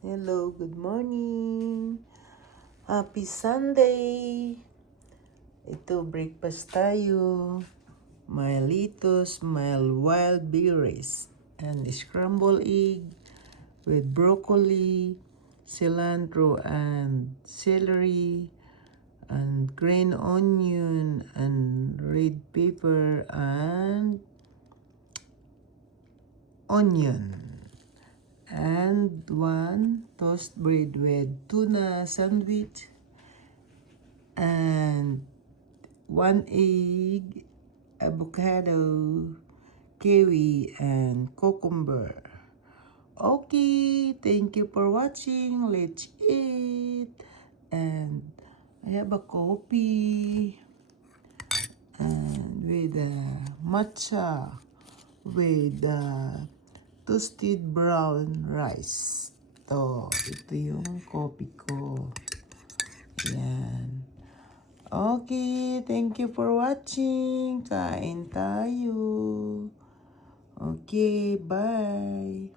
Hello, good morning. Happy Sunday. Ito, breakfast tayo. May lettuce, may wild berries, and scrambled egg with broccoli, cilantro, and celery, and green onion, and red pepper, and onion. And one toast bread with tuna sandwich, and one egg, avocado, kiwi, and cucumber. Okay, thank you for watching. Let's eat. And I have a coffee and with matcha with toasted brown rice. Ito yung coffee ko. Yan. Okay, thank you for watching. Kain tayo. Okay, bye.